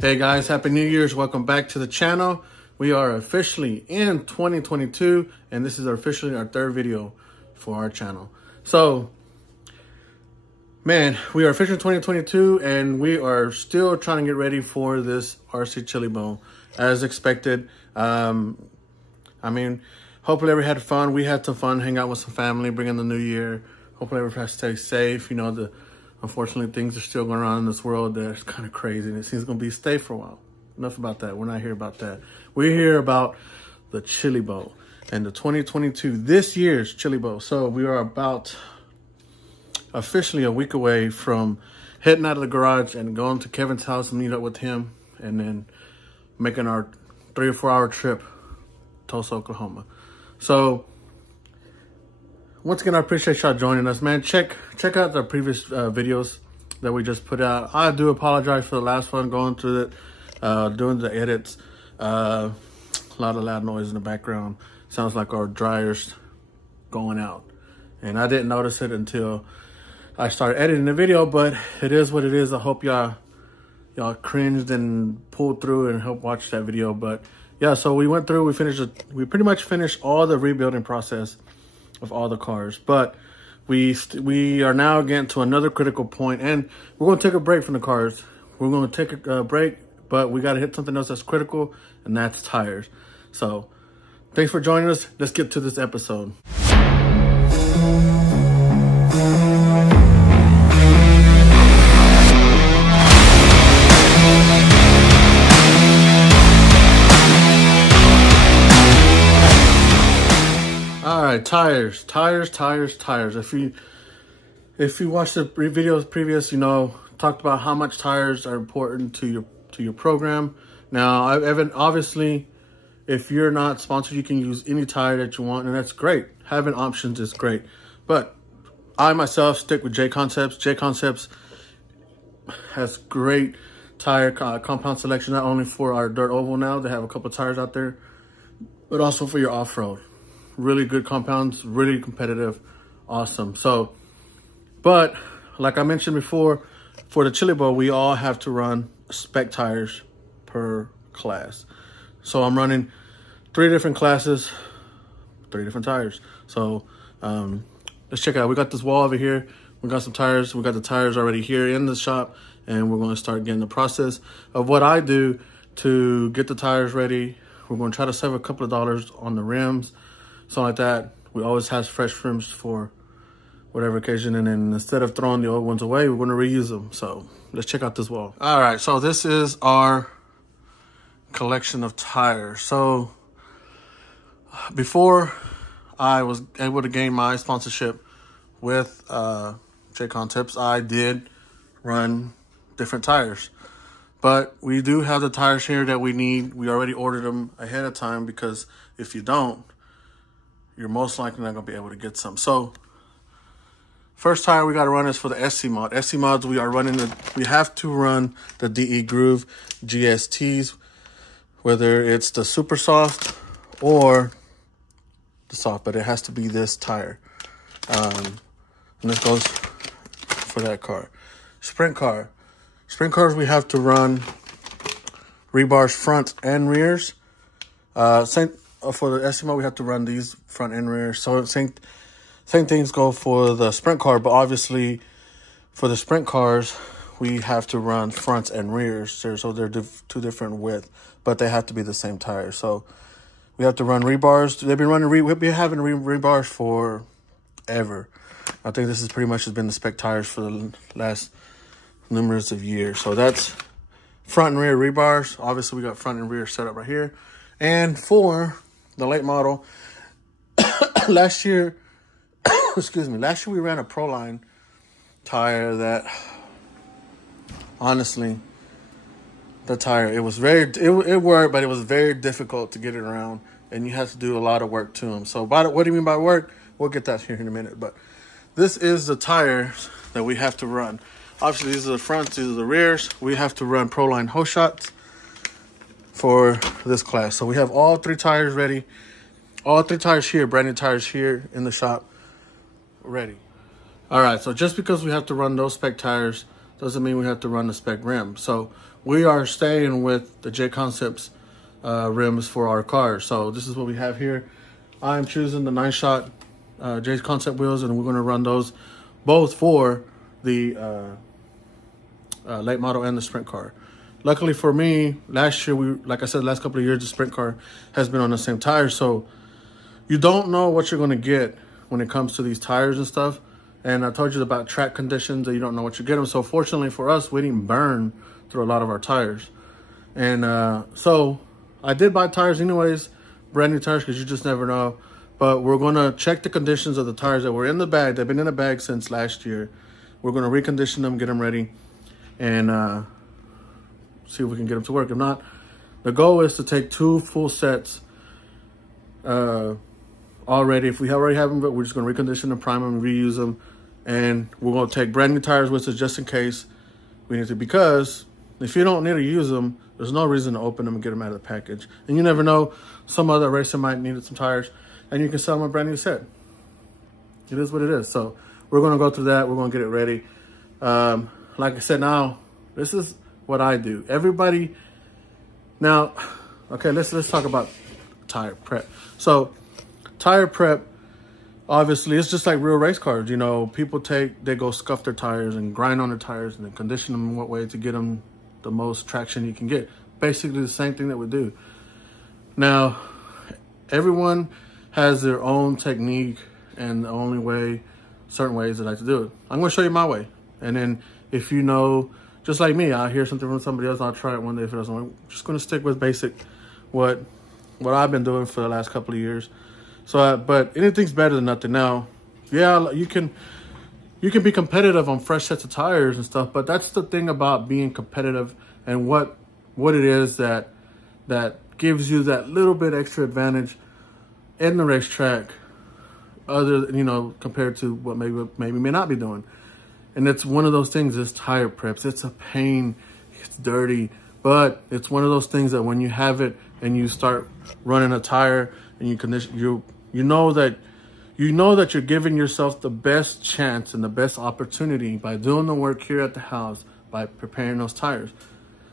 Hey guys, Happy New Year's. Welcome back to the channel. We are officially in 2022 and this is officially our third video for our channel. So, man, we are officially in 2022 and we are still trying to get ready for this RC Chili Bowl as expected. I mean, hopefully everybody had fun. We had some fun, hang out with some family, bring in the new year. Hopefully everybody stay safe. You know, unfortunately, things are still going on in this world that's kind of crazy, and it seems going to be stay for a while. Enough about that. We're not here about that. We're here about the Chili Bowl and the 2022, this year's Chili Bowl. So we are about officially a week away from heading out of the garage and going to Kevin's house and meet up with him, and then making our 3 or 4 hour trip to Tulsa, Oklahoma. So once again, I appreciate y'all joining us, man. Check out the previous videos that we just put out. I do apologize for the last one, going through it, doing the edits. A lot of loud noise in the background. Sounds like our dryer's going out. And I didn't notice it until I started editing the video, but it is what it is. I hope y'all cringed and pulled through and helped watch that video. But yeah, so we went through, we pretty much finished all the rebuilding process of all the cars, but we are now getting to another critical point, and we're going to take a break from the cars. We're going to take a break, but we got to hit something else that's critical, and that's tires. So thanks for joining us. Let's get to this episode. All right, tires. If you watched the videos previous, you know, talked about how much tires are important to your program. Now, obviously, if you're not sponsored, you can use any tire that you want, and that's great. Having options is great. But I myself stick with J Concepts. J Concepts has great tire compound selection, not only for our dirt oval now, they have a couple of tires out there, but also for your off-road. Really good compounds, really competitive, awesome. So, but like I mentioned before, for the Chili Bowl, we all have to run spec tires per class. So I'm running 3 different classes, 3 different tires. So let's check it out. We got this wall over here. We got some tires. We got the tires already here in the shop, and we're going to start getting the process of what I do to get the tires ready. We're going to try to save a couple of dollars on the rims, something like that. We always have fresh rims for whatever occasion, and then instead of throwing the old ones away, we're going to reuse them. So let's check out this wall. All right, so this is our collection of tires. So before I was able to gain my sponsorship with J Concepts, I did run different tires. But we do have the tires here that we need. We already ordered them ahead of time, because if you don't, you're most likely not going to be able to get some. So first tire we got to run is for the SC mod. SC mods, we have to run the DE Groove GSTs, whether it's the super soft or the soft, but it has to be this tire. And this goes for that car. Sprint cars, we have to run rebars front and rears. Same for the SC mod, we have to run these front and rear. So same things go for the sprint car, but obviously for the sprint cars, we have to run fronts and rears. So they're 2 different width, but they have to be the same tire. So we have to run rebars. They've been running we've been having rebars for ever. I think this has pretty much been the spec tires for the last numerous of years. So that's front and rear rebars. Obviously, we got front and rear set up right here. And for the late model, last year, excuse me, last year we ran a Proline tire that, honestly, the tire, it worked, but it was very difficult to get it around, and you have to do a lot of work to them. So what do you mean by work? We'll get that here in a minute. But this is the tire that we have to run. Obviously, these are the fronts, these are the rears. We have to run Proline hose shots for this class. So we have all 3 tires ready. All 3 tires here, brand new tires here in the shop, ready. All right, so just because we have to run those spec tires doesn't mean we have to run the spec rim. So we are staying with the J Concepts rims for our cars. So this is what we have here. I'm choosing the 9-shot J Concept wheels, and we're going to run those both for the late model and the sprint car. Luckily for me, last year, like I said, the last couple of years, the sprint car has been on the same tires. So you don't know what you're going to get when it comes to these tires and stuff. And I told you about track conditions that you don't know what you're getting. So fortunately for us, we didn't burn through a lot of our tires. And so I did buy tires anyways, brand new tires, because you just never know. But we're going to check the conditions of the tires that were in the bag. They've been in the bag since last year. We're going to recondition them, get them ready, and see if we can get them to work. If not, the goal is to take 2 full sets already. If we already have them, but we're just going to recondition them, prime them, reuse them, and we're going to take brand new tires with us just in case we need to. Because if you don't need to use them, there's no reason to open them and get them out of the package. And you never know, some other racer might need some tires, and you can sell them a brand new set. It is what it is. So we're going to go through that. We're going to get it ready. Like I said, now this is what I do. Everybody, now, okay, let's talk about tire prep. So tire prep, obviously, it's just like real race cars. You know, people they go scuff their tires and grind on their tires and then condition them in what way to get them the most traction you can get. Basically the same thing that we do. Now, everyone has their own technique and the only way, certain ways they like to do it. I'm going to show you my way. And then if you know, just like me, I'll hear something from somebody else, I'll try it one day if it doesn't work. I'm just going to stick with basic, what I've been doing for the last couple of years. So, but anything's better than nothing. Now, yeah, you can be competitive on fresh sets of tires and stuff, but that's the thing about being competitive and what it is that gives you that little bit extra advantage in the racetrack, other, you know, compared to what maybe may not be doing. And it's one of those things, is tire preps. It's a pain, it's dirty, but it's one of those things that when you have it and you start running a tire and you condition, you know that you're giving yourself the best chance and the best opportunity by doing the work here at the house, by preparing those tires.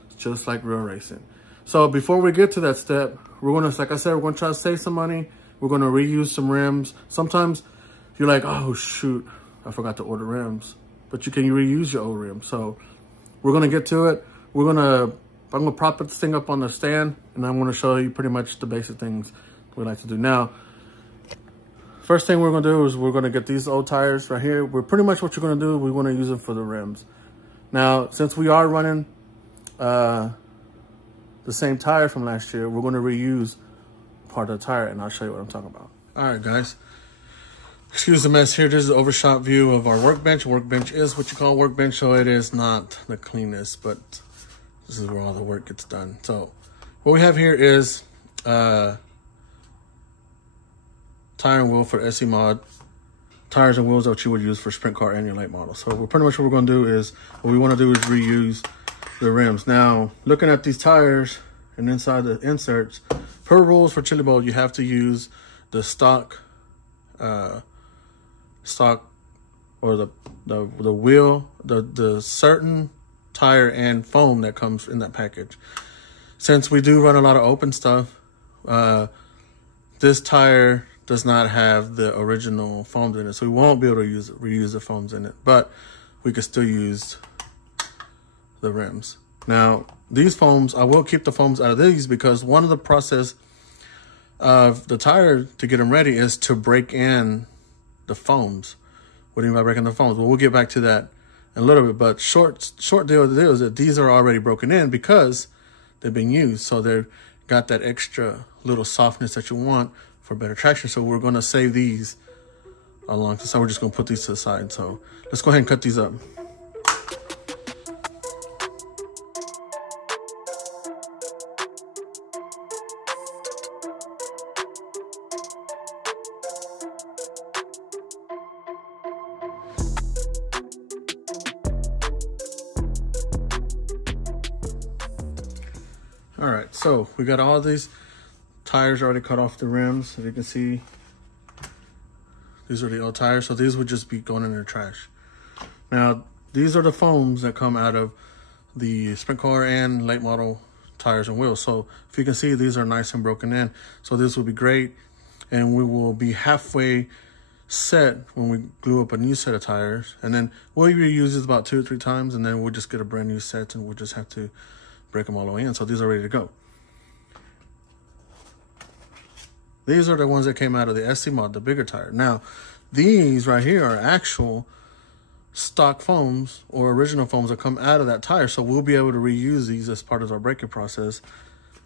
It's just like real racing. So before we get to that step, we're going to, like I said, we're going to try to save some money. We're going to reuse some rims. Sometimes you're like, oh shoot, I forgot to order rims, but you can reuse your old rims. So we're going to get to it. I'm going to prop this thing up on the stand, and I'm going to show you pretty much the basic things we like to do. Now, first thing we're going to do is we're going to get these old tires right here. We're pretty much what you're going to do, we want to use them for the rims. Now, since we are running the same tire from last year, we're going to reuse part of the tire, and I'll show you what I'm talking about. All right, guys. Excuse the mess here. This is an overshot view of our workbench. Workbench is what you call workbench, so it is not the cleanest, but this is where all the work gets done. So what we have here is tire and wheel for SE mod. Tires and wheels that you would use for sprint car and your late model. So pretty much what we're going to do is, what we want to do is reuse the rims. Now, looking at these tires and inside the inserts, per rules for Chili Bowl, you have to use the stock or the wheel, the certain tire and foam that comes in that package. Since we do run a lot of open stuff, this tire does not have the original foams in it, so we won't be able to reuse the foams in it, but we could still use the rims. Now, these foams, I will keep the foams out of these, because one of the process of the tire to get them ready is to break in the foams. What do you mean by breaking the foams? Well, we'll get back to that in a little bit, but short deal of the deal is that these are already broken in because they've been used, so they've got that extra little softness that you want for better traction. So we're going to save these along. So we're just going to put these to the side. So let's go ahead and cut these up. All right, so we got all these tires already cut off the rims. As you can see, these are the old tires, so these would just be going in the trash. Now, these are the foams that come out of the sprint car and late model tires and wheels. So if you can see, these are nice and broken in. So this will be great, and we will be halfway set when we glue up a new set of tires. And then we'll reuse this about 2 or 3 times, and then we'll just get a brand new set, and we'll just have to break them all the way in. So these are ready to go. These are the ones that came out of the SC mod, the bigger tire. Now, these right here are actual stock foams or original foams that come out of that tire. So we'll be able to reuse these as part of our braking process.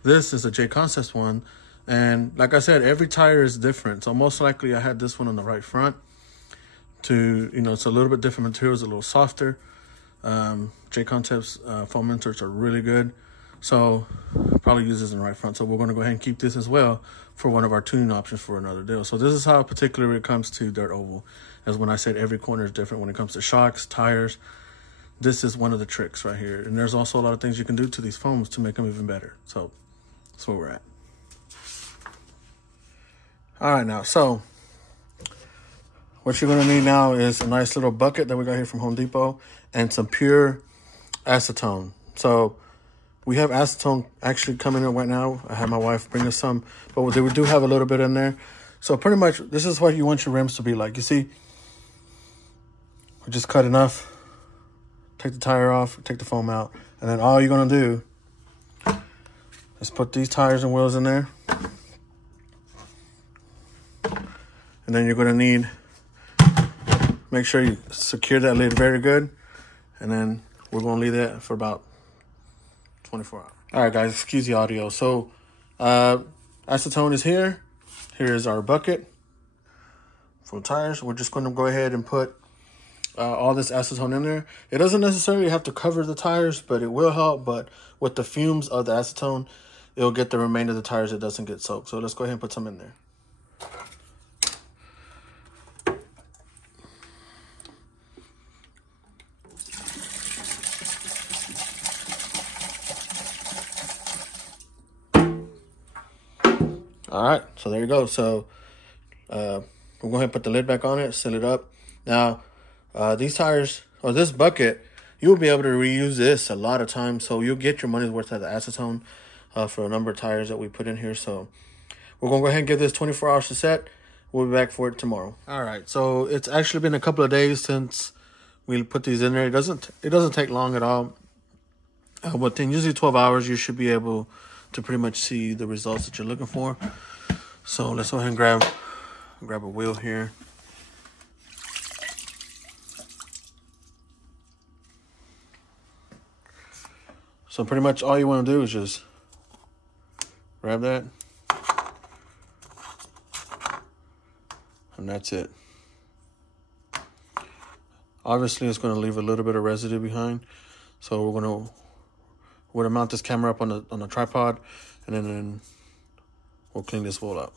This is a J Concepts one. And like I said, every tire is different. So most likely I had this one on the right front to, you know, it's a little bit different materials, a little softer. J Concepts foam inserts are really good. So probably use this in the right front. So we're going to go ahead and keep this as well for one of our tuning options for another deal. So this is how particularly it comes to dirt oval. As when I said every corner is different when it comes to shocks, tires. This is one of the tricks right here. And there's also a lot of things you can do to these foams to make them even better. So that's where we're at. All right, now, so what you're gonna need now is a nice little bucket that we got here from Home Depot and some pure acetone. So we have acetone actually coming in right now. I had my wife bring us some, but we do have a little bit in there. So pretty much this is what you want your rims to be like. You see, we just cut enough, take the tire off, take the foam out, and then all you're gonna do is put these tires and wheels in there. And then you're gonna need, make sure you secure that lid very good. And then we're gonna leave that for about 24 hours. All right, guys, excuse the audio. So acetone is here. Here's our bucket for the tires. We're just gonna go ahead and put all this acetone in there. It doesn't necessarily have to cover the tires, but it will help. But with the fumes of the acetone, it'll get the remainder of the tires that doesn't get soaked. So let's go ahead and put some in there. All right, so there you go. So we'll go ahead and put the lid back on it, seal it up. Now, these tires, or this bucket, you'll be able to reuse this a lot of times. So you'll get your money's worth out of the acetone for a number of tires that we put in here. So we're going to go ahead and give this 24 hours to set. We'll be back for it tomorrow. All right, so it's actually been a couple of days since we put these in there. It doesn't take long at all. Within usually 12 hours, you should be able to pretty much see the results that you're looking for. So let's go ahead and grab a wheel here. So pretty much all you want to do is just grab that, and that's it. Obviously, it's going to leave a little bit of residue behind, so we're going to mount this camera up on the tripod, and then we'll clean this wheel up.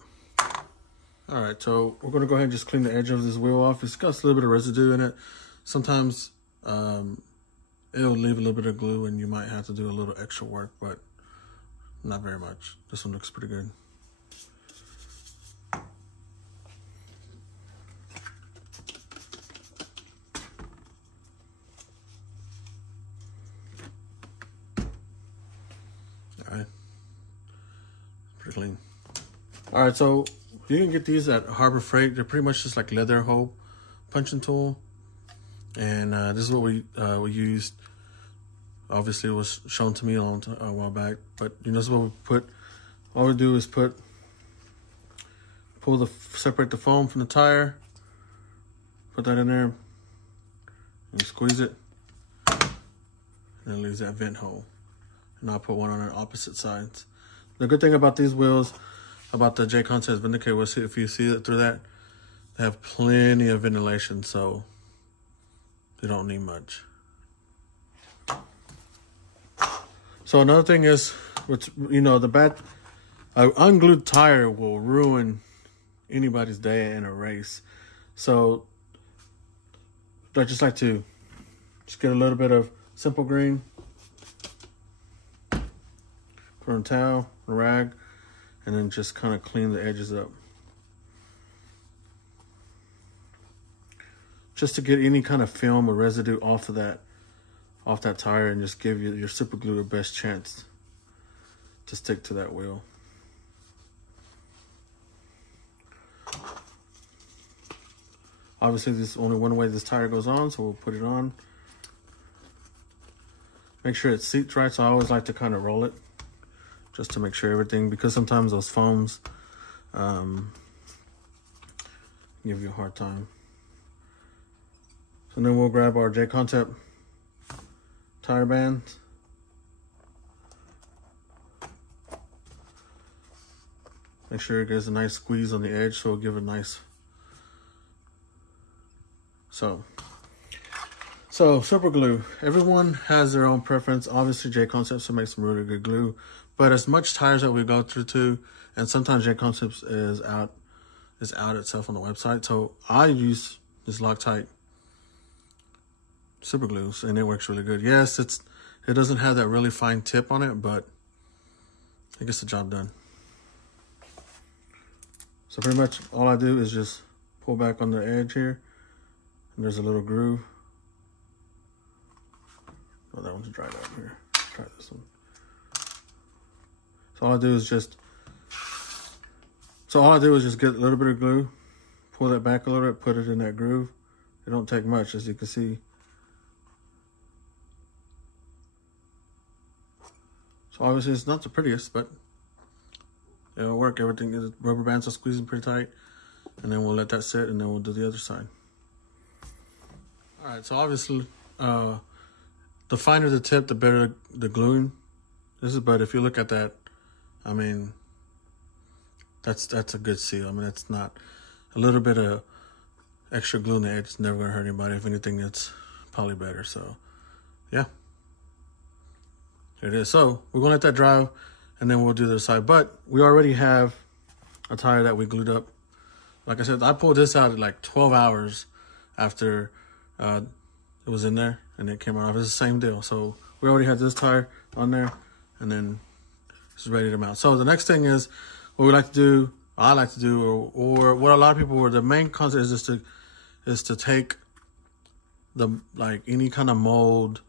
All right, so we're going to go ahead and just clean the edge of this wheel off. It's got a little bit of residue in it. Sometimes it'll leave a little bit of glue, and you might have to do a little extra work, but not very much. This one looks pretty good. All right, pretty clean. All right, so you can get these at Harbor Freight. They're pretty much just like leather hole punching tool. And this is what we used. Obviously, it was shown to me a while back. But you know, this is what we put. All we do is separate the foam from the tire. Put that in there. And squeeze it. And it leaves that vent hole. And I'll put one on the opposite sides. The good thing about these wheels, about the J Concepts Vindicator, we'll see if you see it through that. They have plenty of ventilation, so you don't need much. So another thing is, which, you know, an unglued tire will ruin anybody's day in a race. So I just like to just get a little bit of simple green, put on a towel, a rag, and then just kind of clean the edges up. Just to get any kind of film or residue off that tire, and just give your super glue the best chance to stick to that wheel. Obviously, there's only one way this tire goes on, so we'll put it on. Make sure it seats right, so I always like to kind of roll it just to make sure everything, because sometimes those foams give you a hard time. So then we'll grab our J-Concept tire bands. Make sure it gets a nice squeeze on the edge, so it'll give it a nice. So super glue. Everyone has their own preference. Obviously, J-Concepts will make some really good glue, but as much tires that we go through too, and sometimes J-Concepts is out itself on the website. So I use this Loctite super glues, and it works really good. Yes, it doesn't have that really fine tip on it, but it gets the job done. So pretty much all I do is just pull back on the edge here, and there's a little groove. Oh, that one's dried out here. Let's try this one. So all I do is just get a little bit of glue, pull that back a little bit, put it in that groove. It don't take much, as you can see. So obviously it's not the prettiest, but it'll work. Everything, the rubber bands are squeezing pretty tight, and then we'll let that sit, and then we'll do the other side. All right, so obviously, the finer the tip, the better the gluing. But if you look at that, I mean, that's a good seal. I mean, that's not a little bit of extra glue on the edge. It's never gonna hurt anybody. If anything, it's probably better. So, yeah. There it is. So we're gonna let that dry, and then we'll do the other side. But we already have a tire that we glued up. Like I said, I pulled this out at like 12 hours after it was in there, and it came out. It's the same deal. So we already had this tire on there, and then it's ready to mount. So the next thing is what we like to do, I like to do, or what a lot of people were, the main concept is to take the, like, any kind of mold,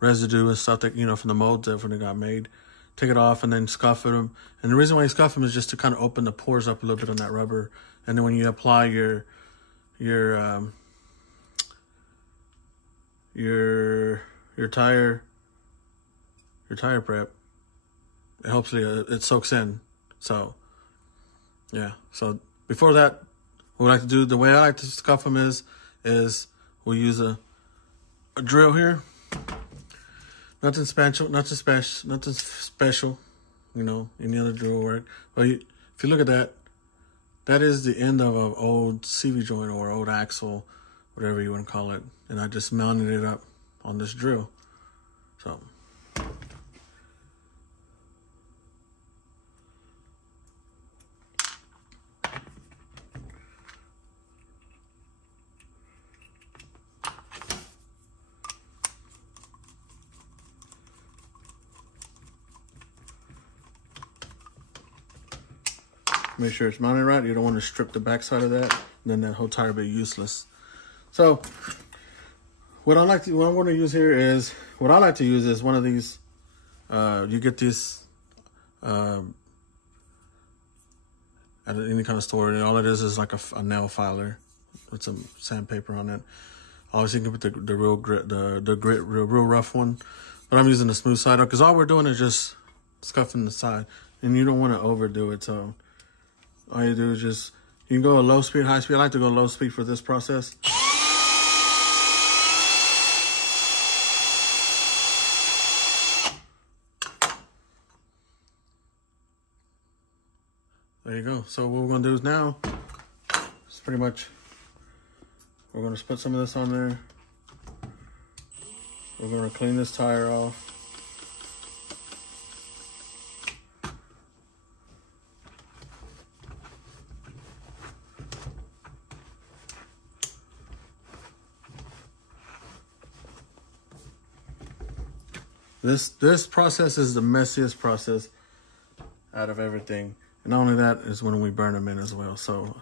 residue and stuff that, you know, from the molds that when they got made, take it off and then scuff them. And the reason why you scuff them is just to kind of open the pores up a little bit on that rubber. And then when you apply your tire prep, it helps it soaks in. So yeah, so before that, what we like to do, the way I like to scuff them is we'll use a drill here. Nothing special, you know, any other drill will work. But if you look at that, that is the end of an old CV joint or old axle, whatever you want to call it. And I just mounted it up on this drill. So make sure it's mounted right. You don't want to strip the backside of that, and then that whole tire will be useless. So what I like to use here is one of these. You get this at any kind of store, and all it is like a nail filer with some sandpaper on it. Obviously, you can put the real grit, the real rough one, but I'm using the smooth side because all we're doing is just scuffing the side, and you don't want to overdo it. So all you do is just, you can go a low speed, high speed. I like to go low speed for this process. There you go. So what we're gonna do is now, it's pretty much, we're gonna put some of this on there. We're gonna clean this tire off. This process is the messiest process out of everything. And not only that is when we burn them in as well. So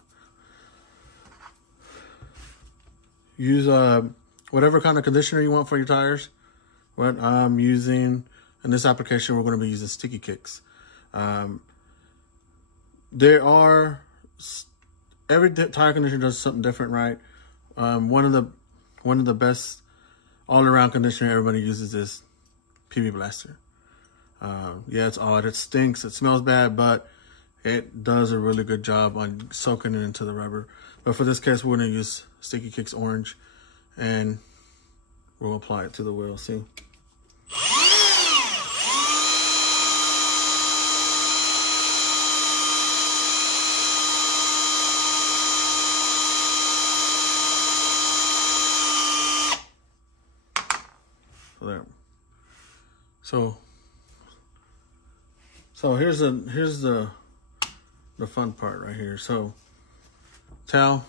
use whatever kind of conditioner you want for your tires. What I'm using in this application, we're going to be using Sticky Kicks. There are, every tire conditioner does something different, right? One of the best all-around conditioner everybody uses is PB Blaster. Yeah, it's odd, it stinks, it smells bad, but it does a really good job on soaking it into the rubber. But for this case, we're going to use Sticky Kicks Orange, and we'll apply it to the wheel. See? There. So here's the fun part right here. So towel,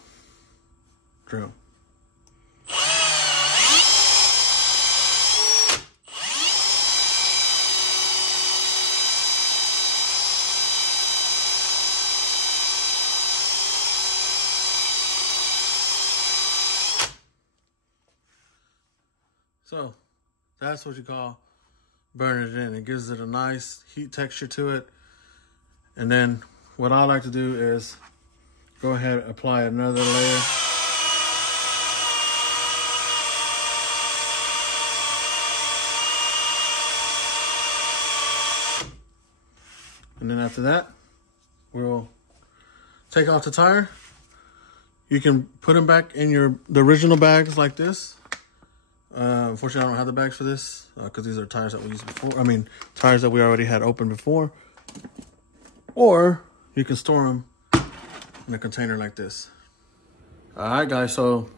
drill. So that's what you call burning it in. It gives it a nice heat texture to it. And then what I like to do is go ahead and apply another layer. And then after that, we'll take off the tire. You can put them back in the original bags like this. Unfortunately, I don't have the bags for this because these are tires that we used before. I mean, tires that we already had open before. Or you can store them in a container like this. All right, guys. So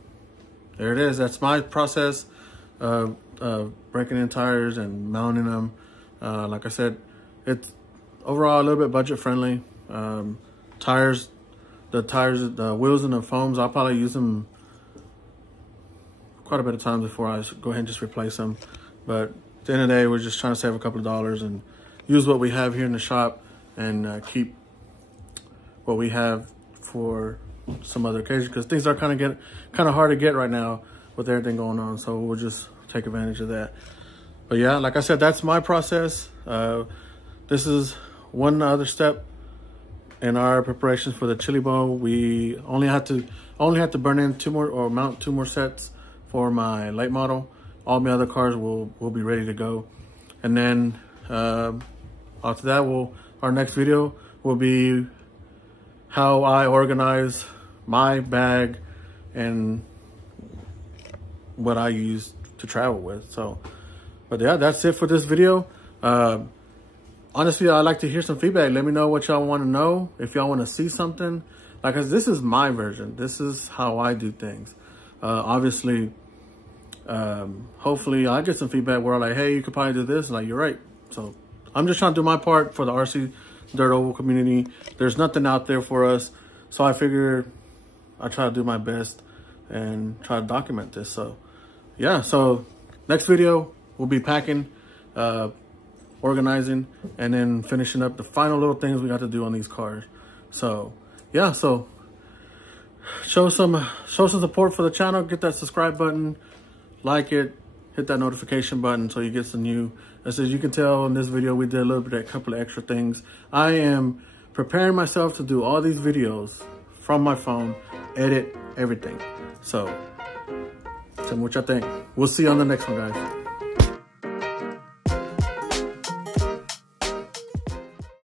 there it is. That's my process of breaking in tires and mounting them. Like I said, it's overall a little bit budget friendly. The wheels and the foams, I'll probably use them quite a bit of times before I go ahead and just replace them. But at the end of the day, we're just trying to save a couple of dollars and use what we have here in the shop and keep what we have for some other occasion, because things are kind of hard to get right now with everything going on. So we'll just take advantage of that. But yeah, like I said, that's my process. This is one other step in our preparations for the chili bowl. We only have to burn in mount two more sets for my late model. All my other cars will be ready to go. And then after that, our next video will be how I organize my bag and what I use to travel with. So, but yeah, that's it for this video. Honestly, I'd like to hear some feedback. Let me know what y'all want to know. If y'all want to see something, like, this is my version. This is how I do things. Obviously, hopefully I get some feedback where I'm like, hey, you could probably do this. Like, you're right. So I'm just trying to do my part for the RC Dirt Oval community. There's nothing out there for us. So I figured I try to do my best and try to document this. So yeah, so next video we'll be packing, organizing, and then finishing up the final little things we got to do on these cars. So yeah, so show some support for the channel. Get that subscribe button, like it, hit that notification button so you get some new. As you can tell in this video, we did a couple of extra things. I am preparing myself to do all these videos from my phone, edit everything. So tell me what y'all think. We'll see you on the next one, guys.